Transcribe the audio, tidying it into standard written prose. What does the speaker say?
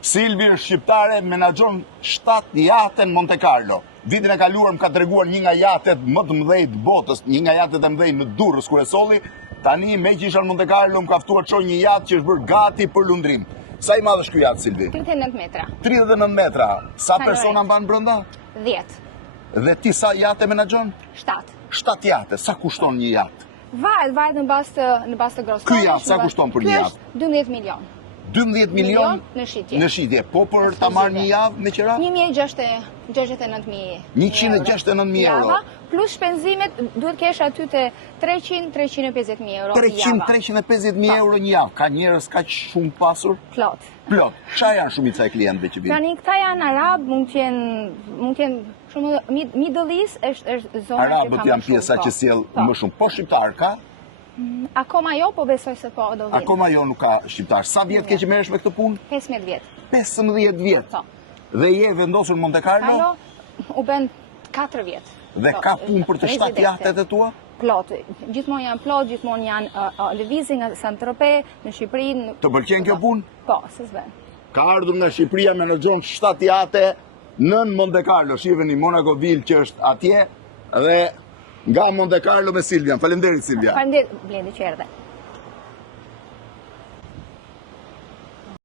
Silvi është shqiptare, menaxhon 7 jate në Monte Carlo. Vitin e kaluar më ka treguar një nga jatet më të mëdhenj të botës, një nga jatet e mëdhenj në Durrës kur e solli. Tani me që isha në Monte Carlo më ka ftuar të shoh një jatë që është bërë gati për lundrim. Sa i madh është ky jatë, Silvi? 39 metra. 39 metra. Sa persona mban brenda? 10. Dhe ti sa jate menaxhon? 7. 7 jate. Sa kushton një jatë? Varet në bazë të grosorit. Ky jatë sa kushton për një jatë? Ky është 12 milion. 12 milion në shitje. Në shitje. Po për ta marrë një javë me qira? 169.000 169.000 euro. Plus shpenzimet duhet kesh aty te 300-350.000 euro. 300-350.000 euro një javë. Ka njerëz kaq shumë pasur? Plot. Çfarë janë shumica e klientëve që vinë? Tani këta janë arab, mund të jenë shumë Middle East është zona që ka më shumë. Arabët janë pjesa që sjell më shumë. Po shqiptar ka? Akoma jo, po besoj se po do vinë. Akoma jo nuk ka shqiptar. Sa vjet ke që merresh me këtë punë? 15 vjet. 15 vjet. Dhe je vendosur në Monte Carlo? U bën 4 vjet. Dhe ka punë për të 7 jatet e tua? Plot. Gjithmonë janë plot, gjithmonë janë lëvizje nga Saint-Tropez në Shqipëri. Të pëlqen kjo punë? Po, s'vën. Ka ardhur nga Shqipëria, menaxhon 7 jate në Monte Carlo. Shiheni Monaco Ville që është atje dhe nga Monte Carlo me Silvian. Faleminderit Silvia. Faleminderit Blendi që erdhe.